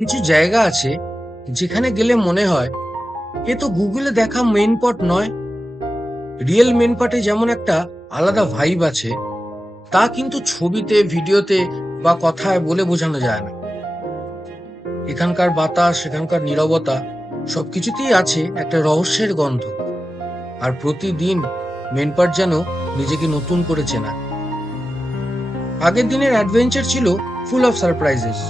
কিছু জায়গা আছে যেখানে গেলে মনে হয় এ তো গুগলে দেখা মেন পট নয়। রিয়েল মেন পটে যেমন একটা আলাদা ভাইব আছে, তা কিন্তু ছবিতে, ভিডিওতে বা কথায় বলে বোঝানো যায় না। এখানকার বাতাস, এখানকার নীরবতা, সবকিছুতেই আছে একটা রহস্যের গন্ধ। আর প্রতিদিন মেন পার্ট যেন নিজেকে নতুন করে চেনা। আগের দিনের অ্যাডভেঞ্চার ছিল full of surprises.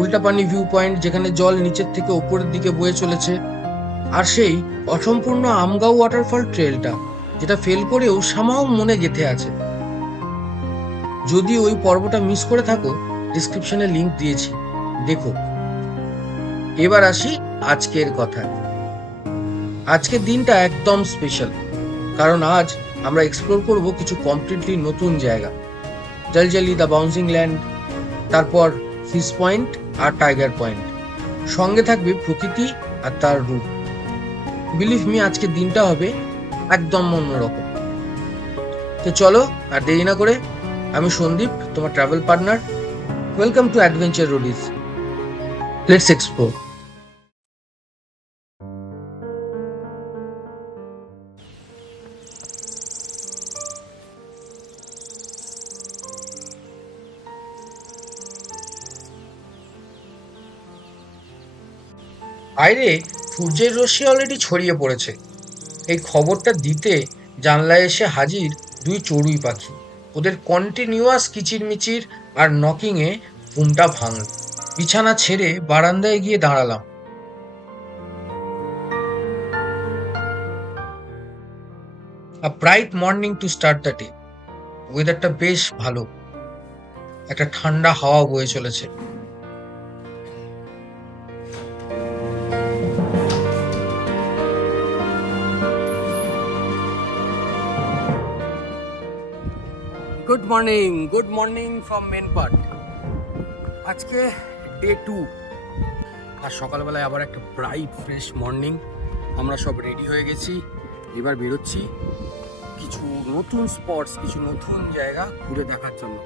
Ultapani view point, যেখানে জল নিচের থেকে উপরের দিকে বয়ে চলেছে, আর সেই অসম্পূর্ণ আমগাঁও ওয়াটারফল ট্রেলটা, যেটা ফেল করেও সামাও মনে গেঁথে আছে। যদি ওই পর্বটা মিস করে থাকো, ডিসক্রিপশনে লিংক দিয়েছি, দেখো। এবার আসি আজকের কথা। আজকের দিনটা একদম স্পেশাল, কারণ আজ আমরা এক্সপ্লোর করব কিছু কমপ্লিটলি নতুন জায়গা। জলজলি, দ্য বাউন্সিং ল্যান্ড, তারপর ফিশ পয়েন্ট আর টাইগার পয়েন্ট। সঙ্গে থাকবে প্রকৃতি আর তার রূপ। বিলিভ মি, আজকের দিনটা হবে একদম অন্যরকম। তো চলো আর দেরি না করে, আমি সন্দীপ, তোমার travel partner. Welcome to adventure Roadies. Let's explore. বাইরে সূর্যের রশ্মি অলরেডি ছড়িয়ে পড়েছে। এই খবরটা দিতে জানলায় এসে হাজির দুই চড়ুই পাখি। ওদের কন্টিনিউয়াস কিচিরমিচির আর নকিংয়ে ঘুমটা ভাঙল। বিছানা ছেড়ে বারান্দায় গিয়ে দাঁড়ালাম। A bright morning to start the day. ওয়েদারটা বেশ ভালো, একটা ঠান্ডা হাওয়া বয়ে চলেছে। Good morning from main part. আজকে ডে 2, আর সকালবেলায় আবার একটা ব্রাইট ফ্রেশ মর্নিং। আমরা সব রেডি হয়ে গেছি, এবার বেরোচ্ছি কিছু নতুন স্পটস, কিছু নতুন জায়গা ঘুরে দেখার জন্য।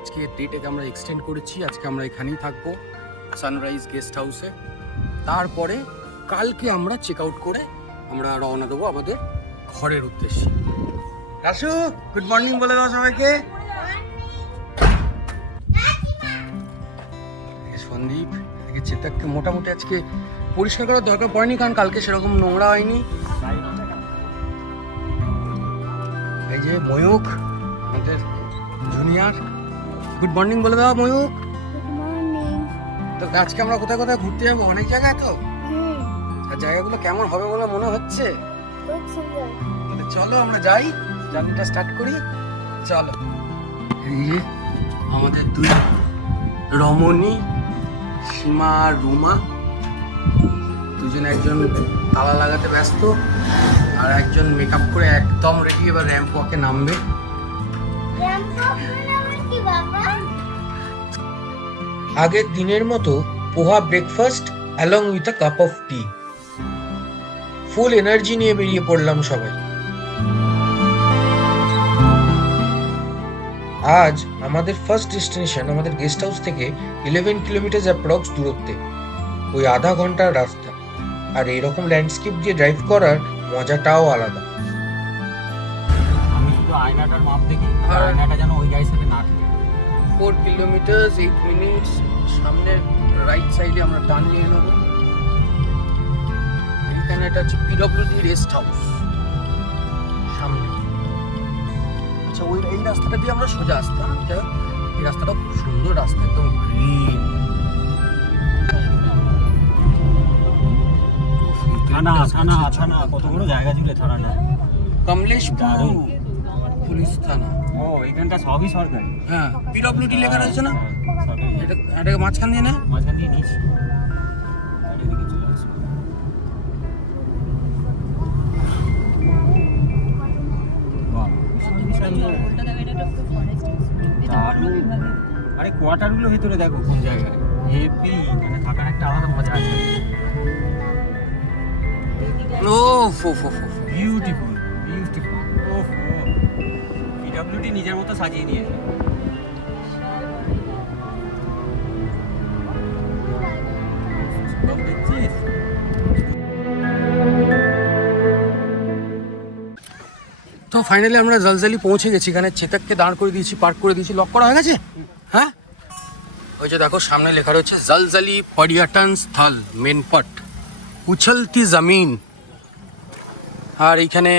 আজকে ডেটাকে আমরা এক্সটেন্ড করেছি, আজকে আমরা এখানেই থাকবো সানরাইজ গেস্ট হাউসে। তারপরে কালকে আমরা চেক আউট করে আমরা রওনা দেবো আমাদের ঘরের উদ্দেশ্যে। রাসু, গুড মর্নিং বলে দাও সবাইকে। সন্দীপ, এদিকে চেতককে মোটামুটি আজকে পরিষ্কার করার দরকার পড়েনি, কারণ কালকে সেরকম নোংরা হয়নি। এই যে ময়ূক, আমাদের জুনিয়র, গুড মর্নিং বলে দাও ময়ূক। তো আজকে আমরা কোথায় কোথায় ঘুরতে যাবো? অনেক জায়গায় তো। আর জায়গাগুলো কেমন হবে বলে মনে হচ্ছে? চলো আমরা যাই, জার্নিটা স্টার্ট করি, চলো। এই যে আমাদের দুই রমণী, সীমা আর রুমা, দুজন, একজন তালা লাগাতে ব্যস্ত আর একজন মেকআপ করে একদম রেডি, এবার র্যাম্প ওয়াকে নামবে। আগের দিনের মতো poha breakfast along with a cup of tea. Full energy নিয়ে বেরিয়ে পড়লাম সবাই। আজ আমাদের ফার্স্ট ডেস্টিনেশন আমাদের গেস্ট হাউস থেকে 11 কিলোমিটার অ্যাপ্রক্স দূরত্বে, ওই আধা ঘন্টার রাস্তা। আর এরকম ল্যান্ডস্কেপ দিয়ে ড্রাইভ করার মজাটাও আলাদা। আমি শুধু আয়নাটার মাপ দেখি, আর আয়নাটা যেন ওই গাড়ির সাথে না থাকে। 4 কিলোমিটার 8 মিনিটস। সামনের রাইট সাইডে আমরা টার্ন নিয়ে নেব। এখানে এটা হচ্ছে পিডব্লিউডি রেস্ট হাউস সামনে। আচ্ছা, ওই এই রাস্তাটা দিয়ে আমরা সোজা আসতাম। এই রাস্তাটা খুব সুন্দর রাস্তা, একদম গ্রিন। থানা থানা থানা কতগুলো জায়গা জুড়ে থানাটা। কমলেশপুর পুলিশ থানা। ও, এখানটা সবই সরকারি। হ্যাঁ, পিডব্লিউডি লেখা রয়েছে না? এটা এটাকে মাঝখান দিয়ে না? মাঝখান দিয়ে নিয়েছি। এদিকে চলে আসবো। আরে কোয়ার্টারগুলো ভিতরে দেখো কোন জায়গায় হেভি, মানে থাকার একটা আলাদা মজা আছে। ও ফো ফো ফো। Beautiful beautiful. ওহো, পিডব্লিউডি নিজের মতো সাজিয়ে নিয়েছে। ফাইনালি আমরা জলজালি পৌঁছে গেছি। এখানে চেতককে দাঁড় করে দিয়েছি, পার্ক করে দিয়েছি। লক করা হয়ে গেছে? হ্যাঁ, ওই যে দেখো সামনে লেখা রয়েছে জলজালি পর্যটন স্থল মেনপট উছলতি জমিন। আর এইখানে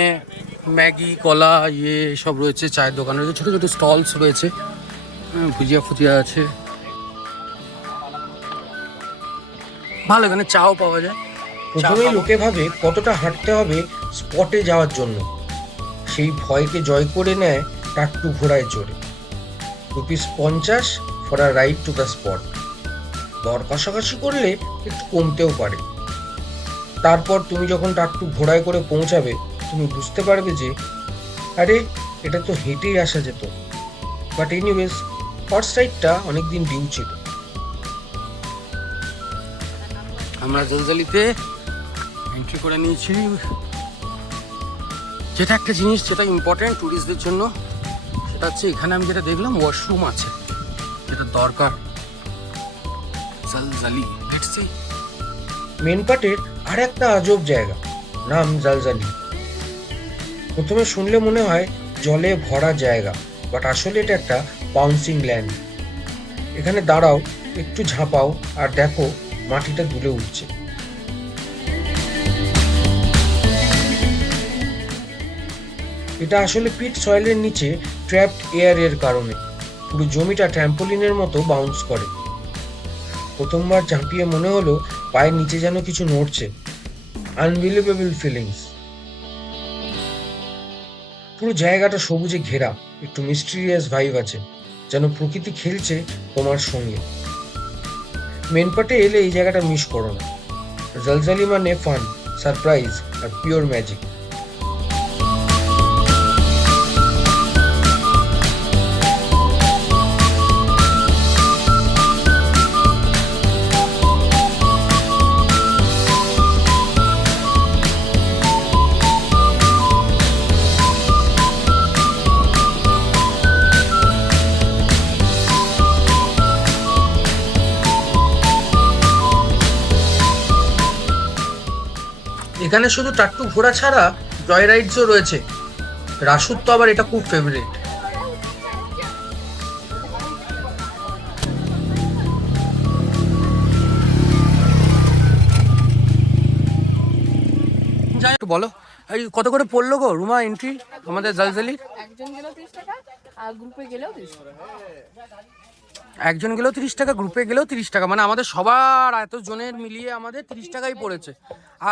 ম্যাগি, কলা, সব রয়েছে, চায়ের দোকান রয়েছে, ছোটো ছোটো স্টলস রয়েছে, ভুজিয়া ফুজিয়া আছে, ভালো। এখানে চাও পাওয়া যায়। প্রথমেই লোকে ভাবে কতটা হাঁটতে হবে স্পটে যাওয়ার জন্য। সেই ভয়কে জয় করে নেয় টাট্টু ঘোড়ায় চড়ে। ₹50 for a ride to the spot. দর কষাকষি করলে একটু কমতেও পারে। তারপর তুমি যখন টাট্টু ঘোড়ায় করে পৌঁছাবে, তুমি বুঝতে পারবে যে আরে এটা তো হেঁটেই আসা যেত। বাট এনিওয়েজ, হর্স রাইডটা অনেকদিন ডিউ ছিল। আমরা জলজালিতে এন্ট্রি করে নিয়েছি। যেটা একটা জিনিস যেটা ইম্পর্টেন্ট ট্যুরিস্টদের জন্য, সেটা হচ্ছে এখানে আমি যেটা দেখলাম ওয়াশরুম আছে, যেটা দরকার। জলজালি মেনপাটের আর একটা আজব জায়গা, নাম জলজালি। প্রথমে শুনলে মনে হয় জলে ভরা জায়গা, বাট আসলে এটা একটা বাউন্সিং ল্যান্ড। এখানে দাঁড়াও, একটু ঝাঁপাও, আর দেখো মাটিটা দুলে উঠছে। এটা আসলে পিট সয়েলের নিচে ট্র্যাপড এয়ারের কারণে পুরো জমিটা ট্র্যাম্পোলিনের মতো বাউন্স করে। প্রথমবার ঝাঁপিয়ে মনে হলো পায়ের নিচে যেন কিছু নড়ছে। Unbelievable feelings. পুরো জায়গাটা সবুজে ঘেরা, একটু মিস্টিরিয়াস ভাইব আছে, যেন প্রকৃতি খেলছে তোমার সঙ্গে। মেনপাটে এলে এই জায়গাটা মিস করো না। জলজালি মানে ফান, সারপ্রাইজ আর পিওর ম্যাজিক। এখানে শুধু টাট্টু ঘোড়া ছাড়া জয় রাইডসও রয়েছে। রাসুর তো আবার এটা খুব ফেভারিট। যাই একটু বলো, এই কত করে পড়লো গো রুমা এন্ট্রি আমাদের জলজালি? একজন গেলেও 30 টাকা আর গ্রুপে গেলেও 30 টাকা। একজন গেলেও 30 টাকা, গ্রুপে গেলেও 30 টাকা, মানে আমাদের সবার এত জনের মিলিয়ে আমাদের 30 টাকাই পড়েছে।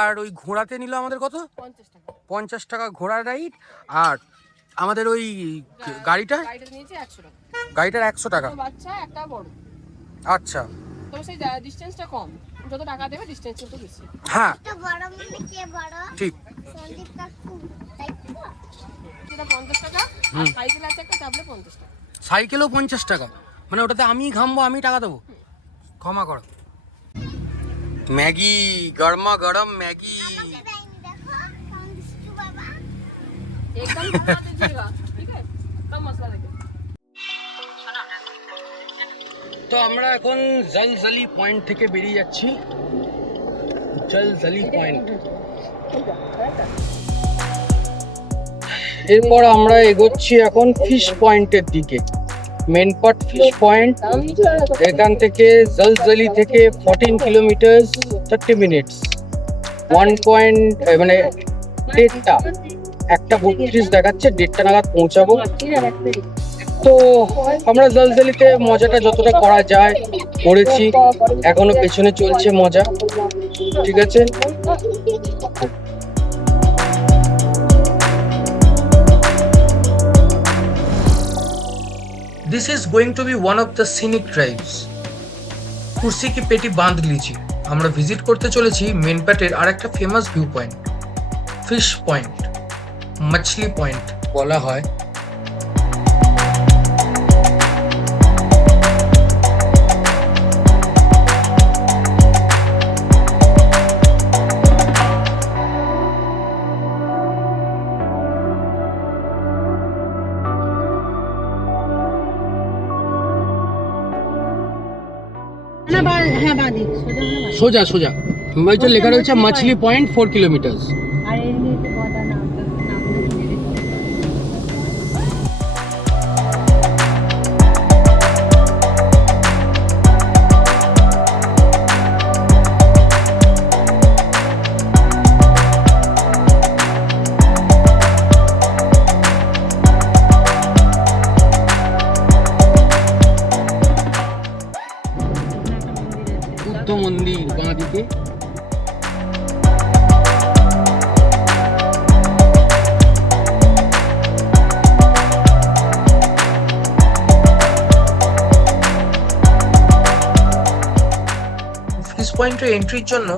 আর ওই ঘোড়াতে নিল আমাদের কত? 50 টাকা। 50 টাকা ঘোড়া রাইড। আর আমাদের ওই গাড়িটা নিয়েছে 100 টাকা। গাড়িটার 100 টাকা। বাচ্চা একটা বড়। আচ্ছা, তো সেই ডিসটেন্সটা কম, যত টাকা দেবে ডিসটেন্স তত বেশি। হ্যাঁ তো বড় মানে কে বড়? ঠিক। সন্দীপ কাকু, তাই তো? যেটা 50 টাকা আর সাইকেল আছে একটা, চাপলে 50 টাকা। সাইকেলও 50 টাকা, মানে ওটাতে আমি ঘামবো, আমি টাকা দেবো? ক্ষমা করো। ম্যাগি, গরমা গরম ম্যাগি। আমাকে দেয়নি, দেখো সন্দীপ বাবা। एकदम बता दीजिएगा, ठीक है? कम मसला देंगे। তো আমরা এখন জলজালি পয়েন্ট থেকে বেরিয়ে যাচ্ছি। জলজালি পয়েন্ট। এরপর আমরা এগোচ্ছি এখন ফিশ পয়েন্টের দিকে। Mainpat fish point. এখান থেকে জলজালি থেকে 14 কিলোমিটার 30 মিনিটস। 1 পয়েন্ট মানে 1:30 একটা 32 দেখাচ্ছে, 1:30 নাগাদ পৌঁছাবো। তো আমরা জলজালিতে মজাটা যতটা করা যায় করেছি, এখনো পেছনে চলছে মজা, ঠিক আছে। This is going to be one of the scenic drives. কুর্সি কি পেটি বাঁধ লিজি। আমরা ভিজিট করতে চলেছি মেনপাটের আর একটা famous view point, fish point, Machhli point বলা হয়। সোজা সোজা ওইটা লেখা রয়েছে মাছলি পয়েন্ট 4 কিলোমিটার। মন্দির বাঁ দিকে। ফিশ পয়েন্টে এন্ট্রির জন্য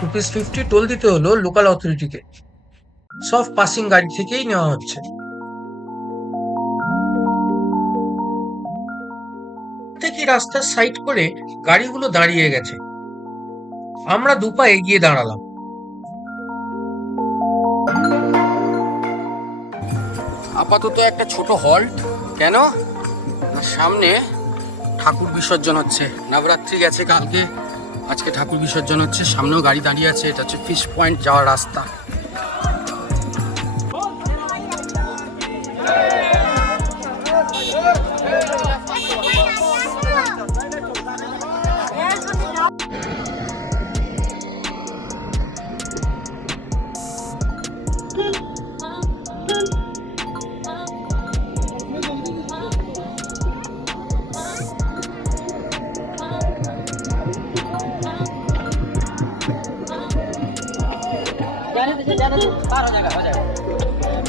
₹50 টোল দিতে হলো লোকাল অথরিটিকে। সব পাসিং গাড়ি থেকেই নেওয়া হচ্ছে। থেকে রাস্তার সাইড করে গাড়িগুলো দাঁড়িয়ে গেছে, আমরা দুপা এগিয়ে দাঁড়ালাম। আপাতত একটা ছোট হল্ট। কেন? সামনে ঠাকুর বিসর্জন হচ্ছে, নবরাত্রি গেছে কালকে, আজকে ঠাকুর বিসর্জন হচ্ছে, সামনেও গাড়ি দাঁড়িয়ে আছে। এটা হচ্ছে ফিশ পয়েন্ট যাওয়ার রাস্তা।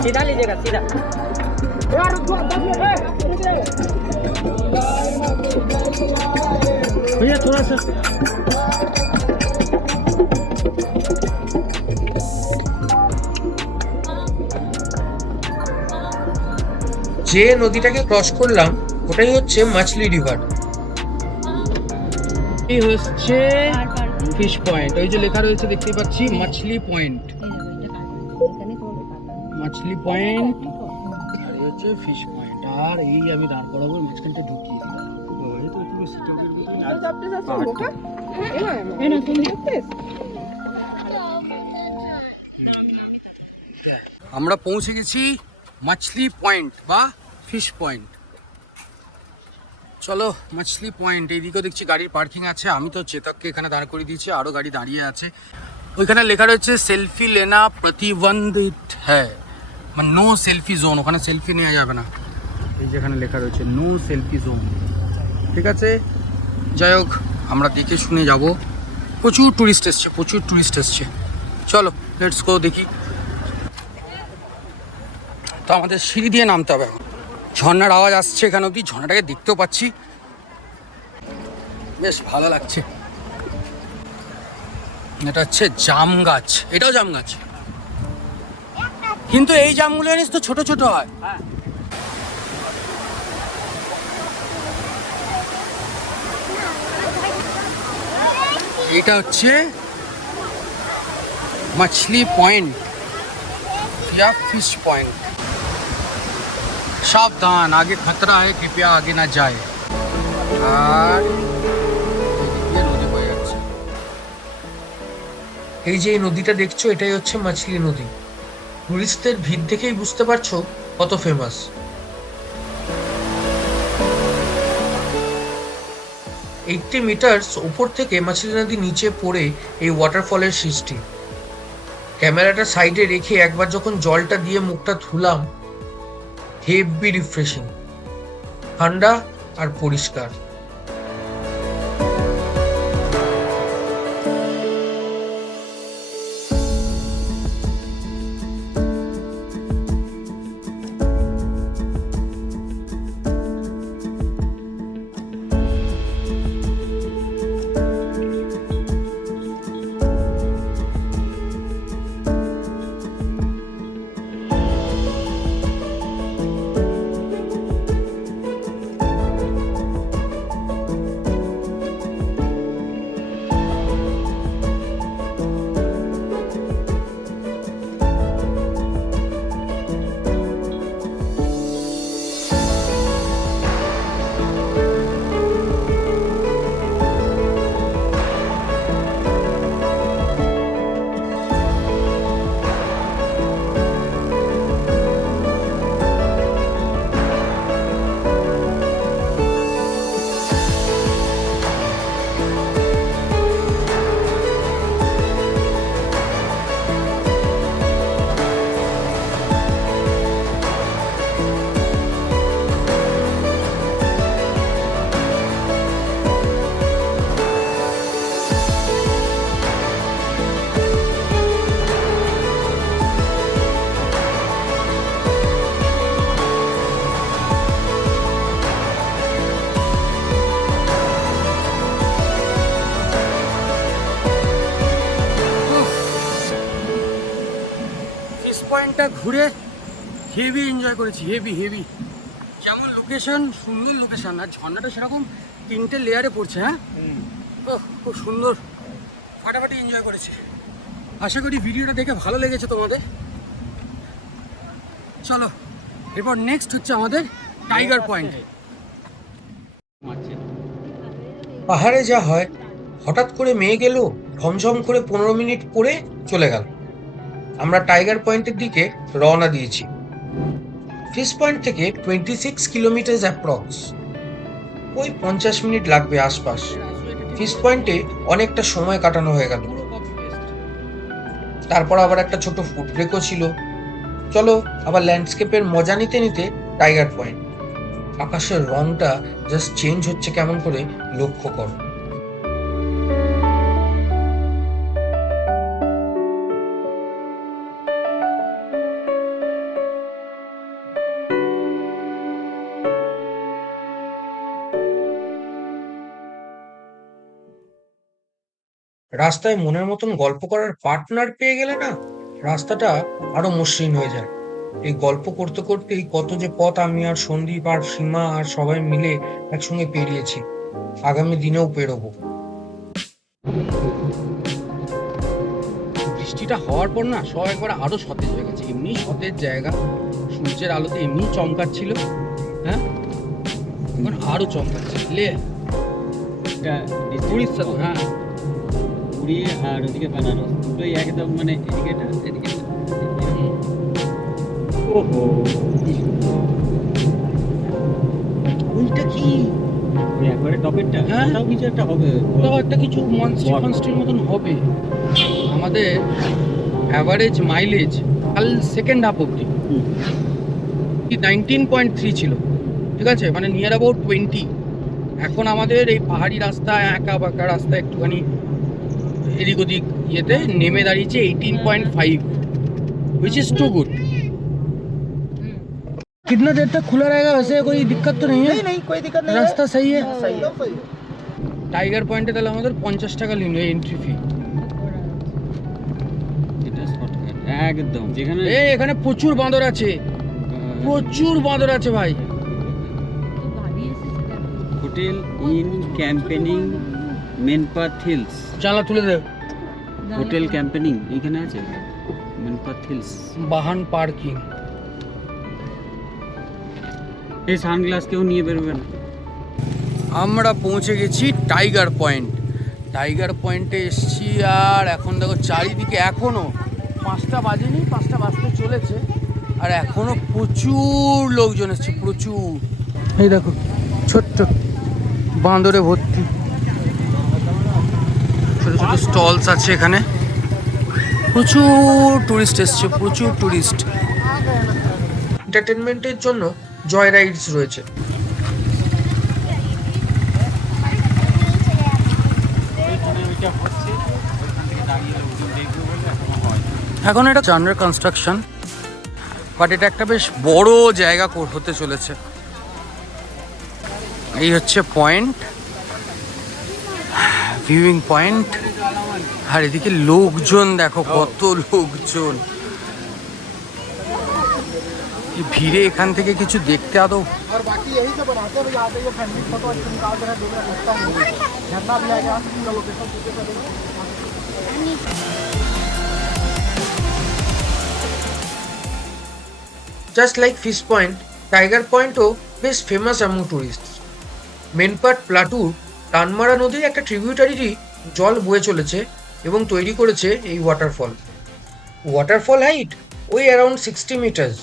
सीधा लीजिएगा सीधा। भैया थोड़ा सा যে নদীটাকে ক্রস করলাম ওটাই হচ্ছে মাছলি রিভার। এই হচ্ছে ফিশ পয়েন্ট, ওই যে লেখা রয়েছে দেখতে পাচ্ছি মাছলি পয়েন্ট, মাছলি পয়েন্ট, আর এই হচ্ছে ফিশ পয়েন্ট। আর এই আমি দাঁড় করাবো মাঝখানটা ঢুকিয়ে আমরা পৌঁছে গেছি মাছলি পয়েন্ট বা ফিশ পয়েন্ট। চলো মাছলি পয়েন্ট। এইদিকেও দেখছি গাড়ির পার্কিং আছে, আমি তো চেতককে এখানে দাঁড় করে দিয়েছি, আরও গাড়ি দাঁড়িয়ে আছে। ওইখানে লেখা রয়েছে সেলফি লেনা প্রতিবন্ধিত হ্যাঁ, মানে নো সেলফি জোন, ওখানে সেলফি নেওয়া যাবে না। এই যেখানে লেখা রয়েছে নো সেলফি জোন। ঠিক আছে, যাই হোক আমরা দেখে শুনে যাব। প্রচুর টুরিস্ট এসছে, প্রচুর টুরিস্ট এসছে। চলো লেটস গো দেখি। তো আমাদের সিঁড়ি দিয়ে নামতে হবে এখন। ঝর্ণার আওয়াজ আসছে এখানে অব্দি, ঝর্ণাটাকে দেখতেও পাচ্ছি, বেশ ভালো লাগছে। এটা হচ্ছে জাম গাছ, এটাও জাম গাছ, কিন্তু এই জামগুলো জানিস তো ছোট ছোট হয়। এটা হচ্ছে মাছলি পয়েন্ট या फिश पॉइंट। सावधान, आगे खतरा है, कृपया आगे ना जाए। আর নদী বয়ে যাচ্ছে। এই যে নদীটা দেখছো এটাই হচ্ছে মাছলি নদী। টুরিস্টদের ভিড় দেখেই বুঝতে পারছো কত ফেমাস। 80 মিটার উপর থেকে মাছলি নদী নিচে পড়ে এই ওয়াটারফলের সৃষ্টি। ক্যামেরাটা সাইডে রেখে একবার যখন জলটা দিয়ে মুখটা ধুলাম, হেভি রিফ্রেশিং, ঠান্ডা আর পরিষ্কার। পয়েন্টটা ঘুরে হেভি এনজয় করেছি, হেভি হেভি। যেমন লোকেশন, সুন্দর লোকেশন, আর ঝর্ণাটা সেরকম 3টে লেয়ারে পড়ছে। হ্যাঁ, খুব সুন্দর, ফাটাফাটি এনজয় করেছি। আশা করি ভিডিওটা দেখে ভালো লেগেছে তোমাদের। চলো এরপর নেক্সট হচ্ছে আমাদের টাইগার পয়েন্ট। পাহাড়ে যা হয়, হঠাৎ করে মেঘ এলো, ঝমঝম করে 15 মিনিট পরে চলে গেল। আমরা টাইগার পয়েন্টের দিকে রওনা দিয়েছি। ফিশ পয়েন্ট থেকে 26 কিলোমিটার অ্যাপ্রক্স, ওই 50 মিনিট লাগবে আশপাশ। ফিশ পয়েন্টে অনেকটা সময় কাটানো হয়ে গেল। তারপর আবার একটা ছোট ফুড ব্রেকও ছিল। চলো আবার ল্যান্ডস্কেপের মজা নিতে নিতে টাইগার পয়েন্ট। আকাশের রংটা জাস্ট চেঞ্জ হচ্ছে কেমন করে লক্ষ্য করো। রাস্তায় মনের মতন গল্প করার পার্টনার পেয়ে গেলে না, রাস্তাটা আরো মসৃণ হয়ে যায়। এই গল্প করতে করতেই কত যে পথ আমি আর সন্দীপ আর সীমা আর সবাই মিলে একসঙ্গে পেরিয়েছি, আগামী দিনেও পেরোবো। বৃষ্টিটা হওয়ার পর না সব একবার আরো সতেজ হয়ে গেছে। এমনি সতেজ জায়গা, সূর্যের আলোতে এমনি চমকাচ্ছিল, হ্যাঁ এখন আরো চমকাচ্ছে। লে উড়িষ্যা তো, হ্যাঁ পুরী আর ওদিকে বেনারস দুটোই একদম মানে এদিকে ওহো ওইটা কি একবারে টপেরটা, হ্যাঁ তাও কিছু একটা হবে, তাও একটা কিছু মনস্ট্রির মতন হবে। আমাদের অ্যাভারেজ মাইলেজ কাল সেকেন্ড হাফ অব্দি 19.3 ছিল, ঠিক আছে, মানে নিয়ার অ্যাবাউট 20। এখন আমাদের এই পাহাড়ি রাস্তা, একা বাঁকা রাস্তা, একটুখানি এদিক ওদিক ইয়েতে নেমে দাঁড়িয়েছে 18.5, which is too good। कितना देर तक खुला रहेगा? वैसे कोई दिक्कत तो नहीं है? नहीं कोई दिक्कत नहीं रास्ता सही है? सही है सही টাইগার পয়েন্টে তাহলে আমাদের 50 টাকা নিল এন্ট্রি ফি। এটা শর্টকাট একদম। যেখানে এখানে প্রচুর বাঁদর আছে, প্রচুর বাঁদর আছে ভাই। হোটেল ইন ক্যাম্পেনিং মেনপাথ হিলস, জানলা তুলে দে। হোটেল ক্যাম্পেনিং এখানে আছে মেনপাথ হিলস। বাহন পার্কিং। এই সানগ্লাস কেউ নিয়ে বেরোবে না। আমরা পৌঁছে গেছি টাইগার পয়েন্ট। টাইগার পয়েন্টে এসছি, আর এখন দেখো চারিদিকে এখনো 5টা বাজেনি, 5টা বাজতে চলেছে, আর এখনো প্রচুর লোকজন এসছে, প্রচুর। এই দেখো ছোট্ট বাঁদরে ভর্তি, ছোট ছোট স্টলস আছে এখানে। প্রচুর টুরিস্ট এসছে, প্রচুর টুরিস্ট। এন্টারটেনমেন্টের জন্য জয় রাইডস রয়েছে। এখন এটা আন্ডার কনস্ট্রাকশন, বাট এটা একটা বেশ বড় জায়গা হতে চলেছে। এই হচ্ছে পয়েন্ট, ভিউইং পয়েন্ট। আর এদিকে লোকজন দেখো, কত লোকজন। এই ভিড়ে এখান থেকে কিছু দেখতে আদৌ और बाकी यही से बनाते हैं भाई, आते ही फैमिली फोटो निकाल कर दो मिनट लगता है, झरना भी आएगा लोकेशन पीछे कर देंगे। Just like fish point, tiger পয়েন্টও বেশ ফেমাস অ্যামং টুরিস্ট। মেনপাট প্লাটুর টানমারা নদীর একটা ট্রিবিউটারিরই জল বয়ে চলেছে এবং তৈরি করেছে এই ওয়াটারফল। ওয়াটারফল হাইট ওই অ্যারাউন্ড 60 মিটার্স।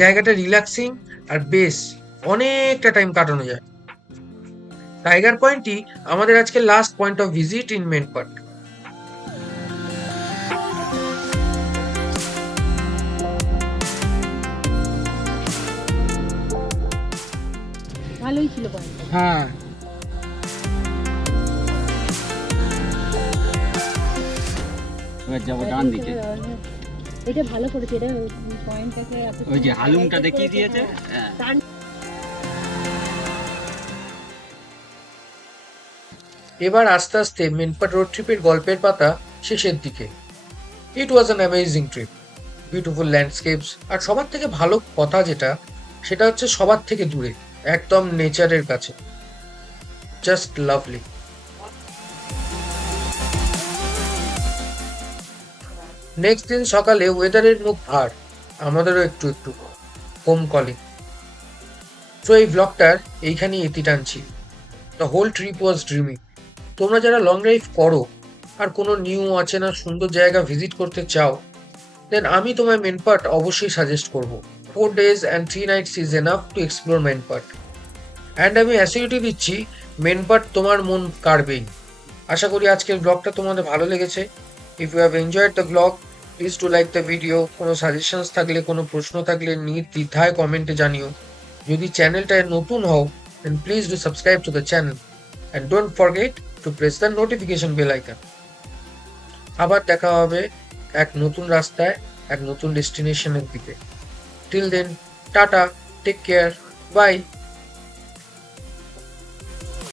জায়গাটা রিল্যাক্সিং আর বেশ অনেকটা টাইম কাটানো যায়। টাইগার পয়েন্টই আমাদের আজকে last point of visit in main park. ভালোই ছিল পয়েন্টটা। হ্যাঁ এবার যাবো ডান দিকে। এটা ভালো করেছে, এটা পয়েন্টটাকে ওই যে হালুমটা দেখিয়ে দিয়েছে। হ্যাঁ। এবার আস্তে আস্তে মেনপাট রোড ট্রিপের গল্পের পাতা শেষের দিকে। It was an amazing trip, beautiful landscapes, আর সবার থেকে ভালো কথা যেটা, সেটা হচ্ছে সবার থেকে দূরে, একদম নেচারের কাছে। Just lovely. নেক্সট দিন সকালে ওয়েদারের মুখ ভার, আমাদেরও একটু একটু হোম কলিং। তো এই ব্লগটার এইখানেই ইতি টানছি। The whole trip was dreamy. তোমরা যারা লং ড্রাইভ করো আর কোনো নিউ অচেনা সুন্দর জায়গা ভিজিট করতে চাও, দেন আমি তোমায় মেনপাট অবশ্যই সাজেস্ট করব। 4 days and 3 nights is enough to explore Mainpat. And আমি অ্যাসিউরিটি দিচ্ছি মেনপাট তোমার মন কাড়বেই। আশা করি আজকের ব্লগটা তোমাদের ভালো লেগেছে। If you have enjoyed the blog, please to like the video. কোনো সাজেশনস থাকলে, কোনো প্রশ্ন থাকলে নির্দ্বিধায় কমেন্টে জানিও। যদি চ্যানেলটায় নতুন হও, then please do subscribe to the channel and don't forget to press the notification bell icon. আবার দেখা হবে এক নতুন রাস্তায়, এক নতুন ডেস্টিনেশনের দিকে। Till then, tata, take care, by.